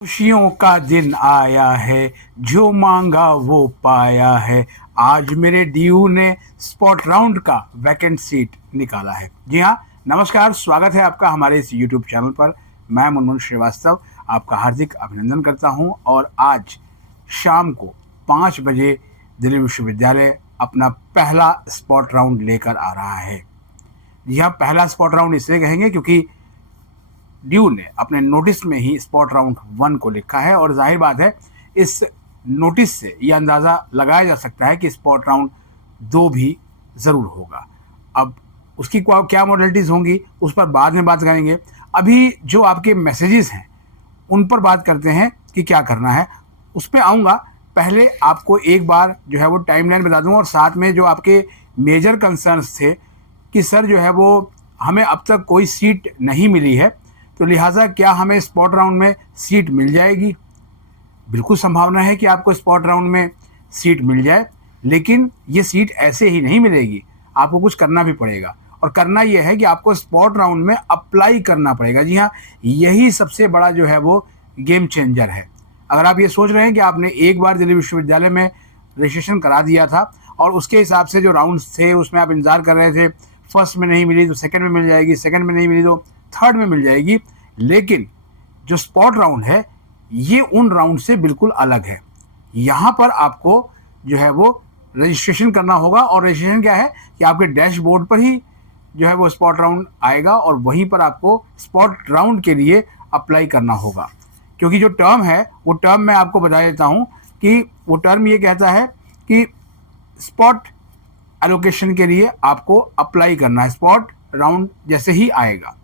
खुशियों का दिन आया है, जो मांगा वो पाया है। आज मेरे डीयू ने स्पॉट राउंड का वैकेंट सीट निकाला है। जी हाँ, नमस्कार, स्वागत है आपका हमारे इस यूट्यूब चैनल पर। मैं मुनमुन श्रीवास्तव आपका हार्दिक अभिनंदन करता हूं और आज शाम को 5 बजे दिल्ली विश्वविद्यालय अपना पहला स्पॉट राउंड लेकर आ रहा है। जी हाँ, पहला स्पॉट राउंड इसलिए कहेंगे क्योंकि ड्यू ने अपने नोटिस में ही स्पॉट राउंड 1 को लिखा है और जाहिर बात है इस नोटिस से यह अंदाज़ा लगाया जा सकता है कि स्पॉट राउंड 2 भी ज़रूर होगा। अब उसकी क्या मॉडलिटीज़ होंगी उस पर बाद में बात करेंगे। अभी जो आपके मैसेजेस हैं उन पर बात करते हैं कि क्या करना है, उस पर आऊँगा। पहले आपको एक बार जो है वो टाइमलाइन बता दूँ और साथ में जो आपके मेजर कंसर्न्स थे कि सर जो है वो हमें अब तक कोई सीट नहीं मिली है, तो लिहाजा क्या हमें स्पॉट राउंड में सीट मिल जाएगी। बिल्कुल संभावना है कि आपको स्पॉट राउंड में सीट मिल जाए, लेकिन ये सीट ऐसे ही नहीं मिलेगी, आपको कुछ करना भी पड़ेगा और करना यह है कि आपको स्पॉट राउंड में अप्लाई करना पड़ेगा। जी हाँ, यही सबसे बड़ा जो है वो गेम चेंजर है। अगर आप ये सोच रहे हैं कि आपने एक बार दिल्ली विश्वविद्यालय में रजिस्ट्रेशन करा दिया था और उसके हिसाब से जो राउंड्स थे उसमें आप इंतजार कर रहे थे, फर्स्ट में नहीं मिली तो सेकंड में मिल जाएगी, सेकंड में नहीं मिली तो थर्ड में मिल जाएगी, लेकिन जो स्पॉट राउंड है ये उन राउंड से बिल्कुल अलग है। यहाँ पर आपको जो है वो रजिस्ट्रेशन करना होगा और रजिस्ट्रेशन क्या है कि आपके डैशबोर्ड पर ही जो है वो स्पॉट राउंड आएगा और वहीं पर आपको स्पॉट राउंड के लिए अप्लाई करना होगा। क्योंकि जो टर्म है वो टर्म मैं आपको बता देता हूँ कि वो टर्म ये कहता है कि स्पॉट एलोकेशन के लिए आपको अप्लाई करना है स्पॉट राउंड जैसे ही आएगा।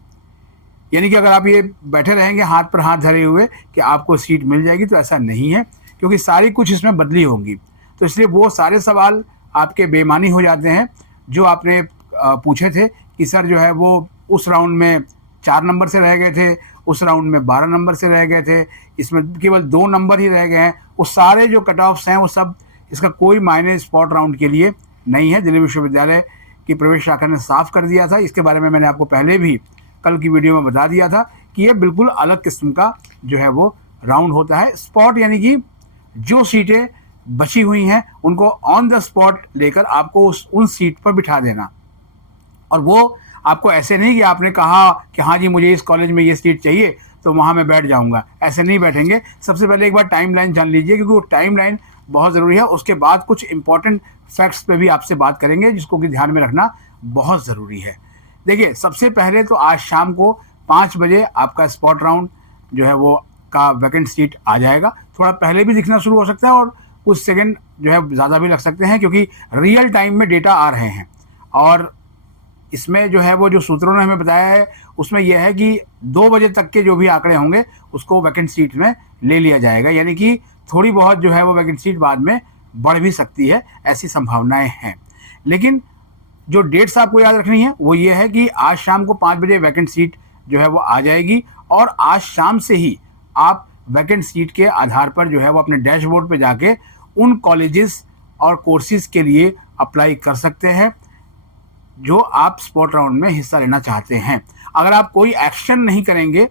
यानी कि अगर आप ये बैठे रहेंगे हाथ पर हाथ धरे हुए कि आपको सीट मिल जाएगी, तो ऐसा नहीं है, क्योंकि सारी कुछ इसमें बदली होंगी। तो इसलिए वो सारे सवाल आपके बेमानी हो जाते हैं जो आपने पूछे थे कि सर जो है वो उस राउंड में 4 नंबर से रह गए थे, उस राउंड में 12 नंबर से रह गए थे, इसमें केवल 2 नंबर ही रह गए हैं। वो सारे जो कट ऑफ्स हैं वो सब, इसका कोई मायने स्पॉट राउंड के लिए नहीं है। दिल्ली विश्वविद्यालय की प्रवेश शाखा ने साफ कर दिया था। इसके बारे में मैंने आपको पहले भी कल की वीडियो में बता दिया था कि ये बिल्कुल अलग किस्म का जो है वो राउंड होता है। स्पॉट यानी कि जो सीटें बची हुई हैं उनको ऑन द स्पॉट लेकर आपको उन सीट पर बिठा देना। और वो आपको ऐसे नहीं कि आपने कहा कि हाँ जी मुझे इस कॉलेज में ये सीट चाहिए तो वहाँ मैं बैठ जाऊँगा, ऐसे नहीं बैठेंगे। सबसे पहले एक बार टाइम लाइन जान लीजिए, क्योंकि वो टाइम लाइन बहुत ज़रूरी है। उसके बाद कुछ इंपॉर्टेंट फैक्ट्स पे भी आपसे बात करेंगे जिसको कि ध्यान में रखना बहुत ज़रूरी है। देखिए, सबसे पहले तो आज शाम को 5 बजे आपका स्पॉट राउंड जो है वो का वैकेंट सीट आ जाएगा। थोड़ा पहले भी दिखना शुरू हो सकता है और कुछ सेकंड जो है ज़्यादा भी लग सकते हैं, क्योंकि रियल टाइम में डेटा आ रहे हैं। और इसमें जो है वो जो सूत्रों ने हमें बताया है उसमें यह है कि 2 बजे तक के जो भी आंकड़े होंगे उसको वैकेंट सीट में ले लिया जाएगा। यानी कि थोड़ी बहुत जो है वो वैकेंट सीट बाद में बढ़ भी सकती है, ऐसी संभावनाएं हैं। लेकिन जो डेट्स आपको याद रखनी है वो ये है कि आज शाम को 5 बजे वैकेंट सीट जो है वो आ जाएगी और आज शाम से ही आप वैकेंट सीट के आधार पर जो है वो अपने डैशबोर्ड पे जाके उन कॉलेजेस और कोर्सेज के लिए अप्लाई कर सकते हैं जो आप स्पॉट राउंड में हिस्सा लेना चाहते हैं। अगर आप कोई एक्शन नहीं करेंगे,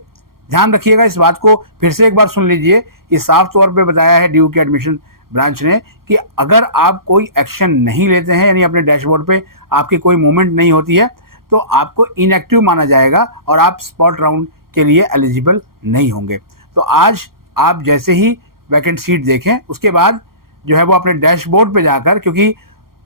ध्यान रखिएगा, इस बात को फिर से एक बार सुन लीजिए, ये साफ तौर पे बताया है ड्यू के एडमिशन ब्रांच ने कि अगर आप कोई एक्शन नहीं लेते हैं, यानी अपने डैशबोर्ड पे आपकी कोई मूवमेंट नहीं होती है, तो आपको इनएक्टिव माना जाएगा और आप स्पॉट राउंड के लिए एलिजिबल नहीं होंगे। तो आज आप जैसे ही वैकेंट सीट देखें उसके बाद जो है वो अपने डैशबोर्ड पे जाकर, क्योंकि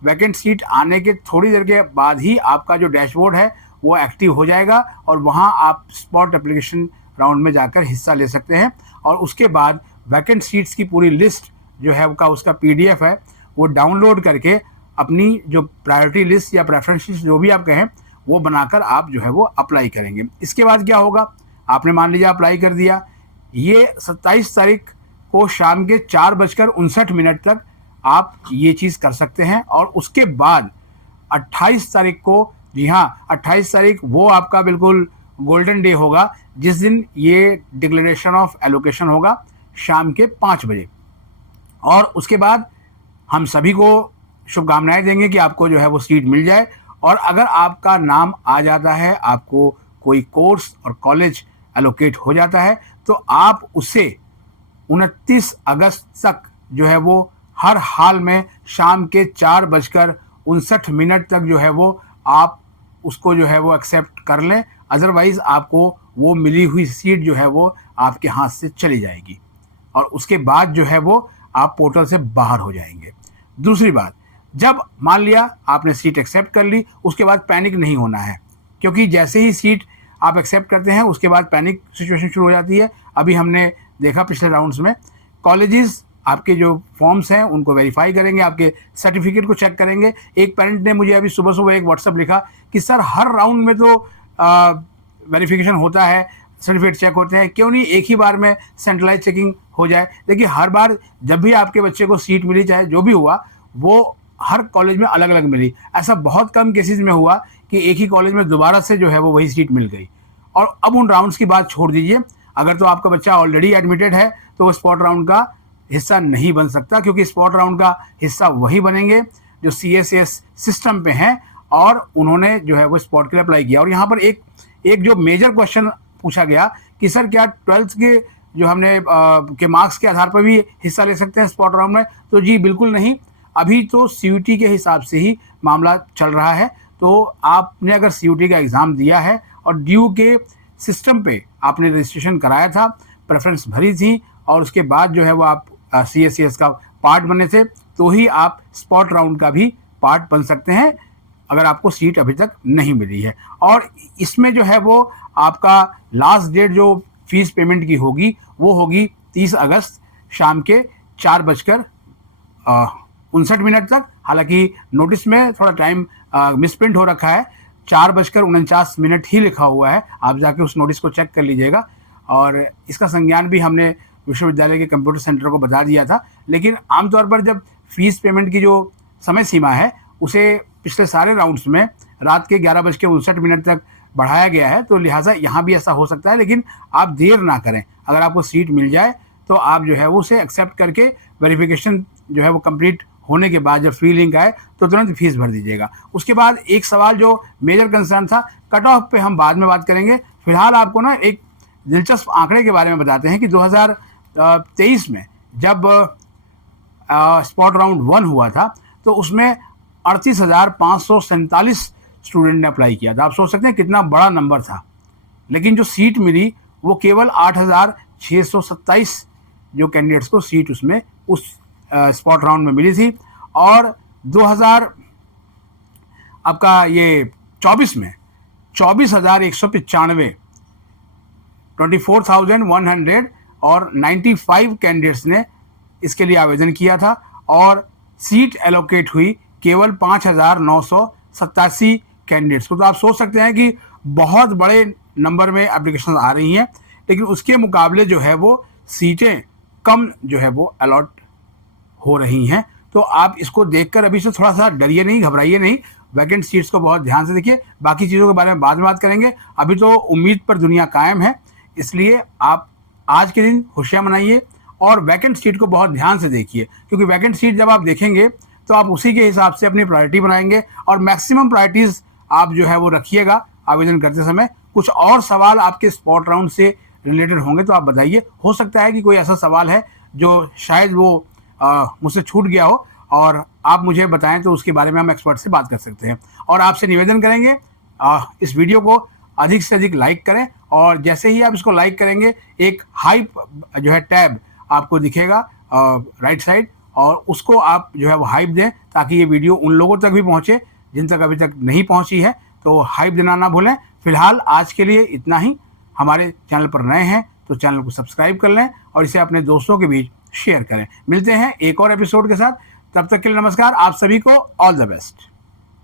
वैकेंट सीट आने के थोड़ी देर के बाद ही आपका जो डैशबोर्ड है वो एक्टिव हो जाएगा और वहाँ आप स्पॉट एप्लीकेशन राउंड में जाकर हिस्सा ले सकते हैं। और उसके बाद वैकेंट सीट्स की पूरी लिस्ट जो है उसका PDF है वो डाउनलोड करके अपनी जो प्रायोरिटी लिस्ट या प्रेफरेंस लिस्ट जो भी आप कहें वो बनाकर आप जो है वो अप्लाई करेंगे। इसके बाद क्या होगा, आपने मान लीजिए अप्लाई कर दिया, ये 27 तारीख को शाम के 4:59 तक आप ये चीज़ कर सकते हैं। और उसके बाद 28 तारीख को, जी हाँ 28 तारीख वो आपका बिल्कुल गोल्डन डे होगा जिस दिन ये डिक्लेरेशन ऑफ एलोकेशन होगा शाम के 5 बजे। और उसके बाद हम सभी को शुभकामनाएं देंगे कि आपको जो है वो सीट मिल जाए। और अगर आपका नाम आ जाता है, आपको कोई कोर्स और कॉलेज एलोकेट हो जाता है, तो आप उसे 29 अगस्त तक जो है वो हर हाल में शाम के 4:59 तक जो है वो आप उसको जो है वो एक्सेप्ट कर लें, अदरवाइज आपको वो मिली हुई सीट जो है वो आपके हाथ से चली जाएगी और उसके बाद जो है वो आप पोर्टल से बाहर हो जाएंगे। दूसरी बात, जब मान लिया आपने सीट एक्सेप्ट कर ली, उसके बाद पैनिक नहीं होना है, क्योंकि जैसे ही सीट आप एक्सेप्ट करते हैं उसके बाद पैनिक सिचुएशन शुरू हो जाती है। अभी हमने देखा पिछले राउंड्स में कॉलेजेस आपके जो फॉर्म्स हैं उनको वेरीफाई करेंगे, आपके सर्टिफिकेट को चेक करेंगे। एक पेरेंट ने मुझे अभी सुबह सुबह एक व्हाट्सअप लिखा कि सर हर राउंड में तो वेरिफिकेशन होता है, सर्टिफिकेट चेक होते हैं, क्यों नहीं एक ही बार में सेंट्रलाइज चेकिंग हो जाए। देखिए हर बार जब भी आपके बच्चे को सीट मिली, चाहे जो भी हुआ, वो हर कॉलेज में अलग अलग मिली। ऐसा बहुत कम केसेस में हुआ कि एक ही कॉलेज में दोबारा से जो है वो वही सीट मिल गई। और अब उन राउंड्स की बात छोड़ दीजिए, अगर तो आपका बच्चा ऑलरेडी एडमिटेड है तो वो स्पॉट राउंड का हिस्सा नहीं बन सकता, क्योंकि स्पॉट राउंड का हिस्सा वही बनेंगे जो CSS सिस्टम पे हैं और उन्होंने जो है वो स्पॉट के लिए अप्लाई किया। और यहाँ पर एक जो मेजर क्वेश्चन पूछा गया कि सर क्या 12th के जो हमने के मार्क्स के आधार पर भी हिस्सा ले सकते हैं स्पॉट राउंड में? तो जी बिल्कुल नहीं, अभी तो CUT के हिसाब से ही मामला चल रहा है। तो आपने अगर CUT का एग्ज़ाम दिया है और ड्यू के सिस्टम पे आपने रजिस्ट्रेशन कराया था, प्रेफरेंस भरी थी और उसके बाद जो है वो आप CSCS का पार्ट बने थे, तो ही आप स्पॉट राउंड का भी पार्ट बन सकते हैं, अगर आपको सीट अभी तक नहीं मिली है। और इसमें जो है वो आपका लास्ट डेट जो फीस पेमेंट की होगी वो होगी 30 अगस्त शाम के 4:59 तक। हालांकि नोटिस में थोड़ा टाइम मिसप्रिंट हो रखा है, 4:49 ही लिखा हुआ है, आप जाके उस नोटिस को चेक कर लीजिएगा। और इसका संज्ञान भी हमने विश्वविद्यालय के कंप्यूटर सेंटर को बता दिया था। लेकिन आमतौर पर जब फीस पेमेंट की जो समय सीमा है उसे पिछले सारे राउंड्स में रात के 11:59 तक बढ़ाया गया है, तो लिहाजा यहाँ भी ऐसा हो सकता है। लेकिन आप देर ना करें, अगर आपको सीट मिल जाए तो आप जो है वो उसे एक्सेप्ट करके वेरिफिकेशन जो है वो कंप्लीट होने के बाद जब फ्री लिंक आए तो तुरंत फीस भर दीजिएगा। उसके बाद एक सवाल जो मेजर कंसर्न था, कट ऑफ पे हम बाद में बात करेंगे। फिलहाल आपको ना एक दिलचस्प आंकड़े के बारे में बताते हैं कि 2023 में जब स्पॉट राउंड 1 हुआ था तो उसमें 38,547 स्टूडेंट ने अप्लाई किया था। आप सोच सकते हैं कितना बड़ा नंबर था, लेकिन जो सीट मिली वो केवल 8,627 जो कैंडिडेट्स को सीट उसमें उस स्पॉट राउंड में मिली थी। और 2024 में 24,195 24,100 और 95 कैंडिडेट्स ने इसके लिए आवेदन किया था और सीट एलोकेट हुई केवल 5,987 कैंडिडेट्स को। तो आप सोच सकते हैं कि बहुत बड़े नंबर में एप्लीकेशन आ रही हैं, लेकिन उसके मुकाबले जो है वो सीटें कम जो है वो अलॉट हो रही हैं। तो आप इसको देखकर अभी से थोड़ा सा डरिए नहीं, घबराइए नहीं, वैकेंट सीट्स को बहुत ध्यान से देखिए। बाकी चीज़ों के बारे में बाद में बात करेंगे, अभी तो उम्मीद पर दुनिया कायम है, इसलिए आप आज के दिन खुशियाँ मनाइए और वैकेंट सीट को बहुत ध्यान से देखिए, क्योंकि वैकेंट सीट जब आप देखेंगे तो आप उसी के हिसाब से अपनी प्रायोरिटी बनाएंगे और मैक्सिमम प्रायोरिटीज़ आप जो है वो रखिएगा आवेदन करते समय। कुछ और सवाल आपके स्पॉट राउंड से रिलेटेड होंगे तो आप बताइए, हो सकता है कि कोई ऐसा सवाल है जो शायद वो मुझसे छूट गया हो और आप मुझे बताएं तो उसके बारे में हम एक्सपर्ट से बात कर सकते हैं। और आपसे निवेदन करेंगे इस वीडियो को अधिक से अधिक लाइक करें और जैसे ही आप इसको लाइक करेंगे एक हाइप जो है टैब आपको दिखेगा राइट साइड, और उसको आप जो है वो हाइप दें ताकि ये वीडियो उन लोगों तक भी पहुंचे जिन तक अभी तक नहीं पहुंची है। तो हाइप देना ना भूलें। फिलहाल आज के लिए इतना ही। हमारे चैनल पर नए हैं तो चैनल को सब्सक्राइब कर लें और इसे अपने दोस्तों के बीच शेयर करें। मिलते हैं एक और एपिसोड के साथ, तब तक के लिए नमस्कार। आप सभी को ऑल द बेस्ट।